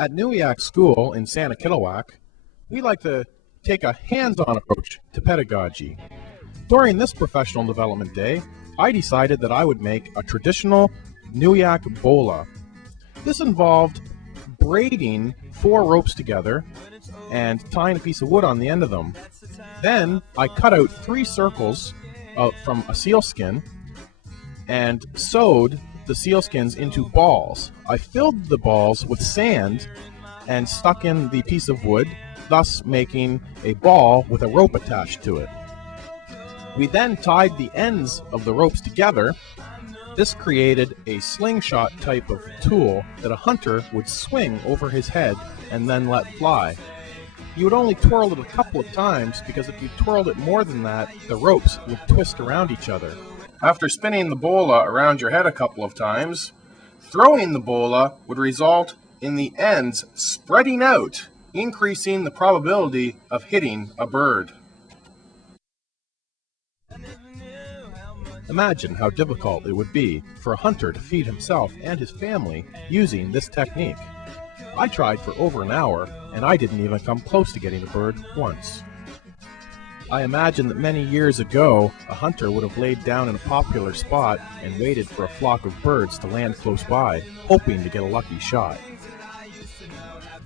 At Nuiyak School in Santa Kitowak, we like to take a hands-on approach to pedagogy. During this professional development day, I decided that I would make a traditional Nuiyak Bola. This involved braiding 4 ropes together and tying a piece of wood on the end of them. Then I cut out 3 circles from a sealskin and sewed the sealskins into balls. I filled the balls with sand and stuck in the piece of wood, thus making a ball with a rope attached to it. We then tied the ends of the ropes together. This created a slingshot type of tool that a hunter would swing over his head and then let fly. You would only twirl it a couple of times because if you twirled it more than that, the ropes would twist around each other. After spinning the bola around your head a couple of times, throwing the bola would result in the ends spreading out, increasing the probability of hitting a bird. Imagine how difficult it would be for a hunter to feed himself and his family using this technique. I tried for over an hour, and I didn't even come close to getting a bird once. I imagine that many years ago, a hunter would have laid down in a popular spot and waited for a flock of birds to land close by, hoping to get a lucky shot.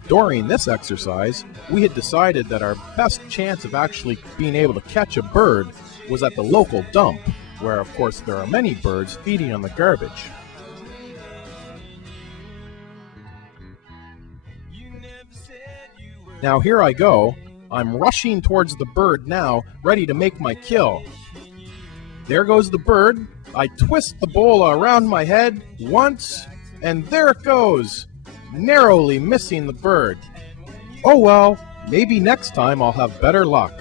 During this exercise, we had decided that our best chance of actually being able to catch a bird was at the local dump, where of course there are many birds feeding on the garbage. Now here I go. I'm rushing towards the bird now, ready to make my kill. There goes the bird. I twist the bola around my head once, and there it goes, narrowly missing the bird. Oh well, maybe next time I'll have better luck.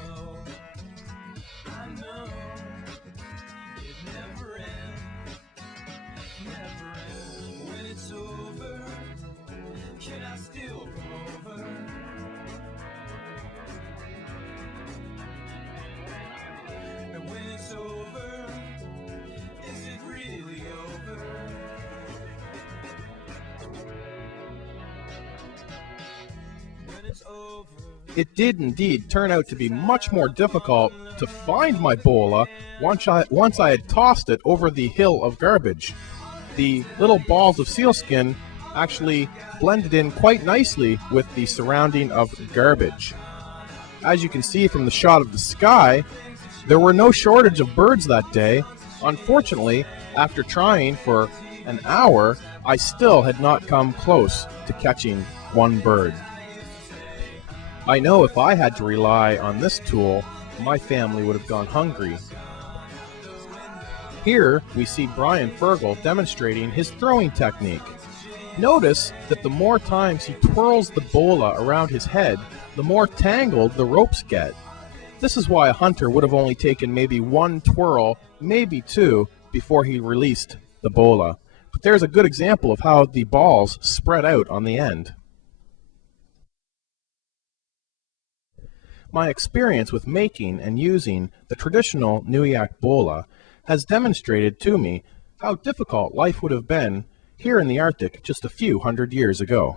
It did indeed turn out to be much more difficult to find my bola once I had tossed it over the hill of garbage. The little balls of sealskin actually blended in quite nicely with the surrounding of garbage. As you can see from the shot of the sky, there were no shortage of birds that day. Unfortunately, after trying for an hour, I still had not come close to catching one bird. I know if I had to rely on this tool, my family would have gone hungry. Here we see Brian Fergal demonstrating his throwing technique. Notice that the more times he twirls the bola around his head, the more tangled the ropes get. This is why a hunter would have only taken maybe 1 twirl, maybe 2, before he released the bola. But there's a good example of how the balls spread out on the end. My experience with making and using the traditional Nuiyak Bola has demonstrated to me how difficult life would have been here in the Arctic just a few hundred years ago.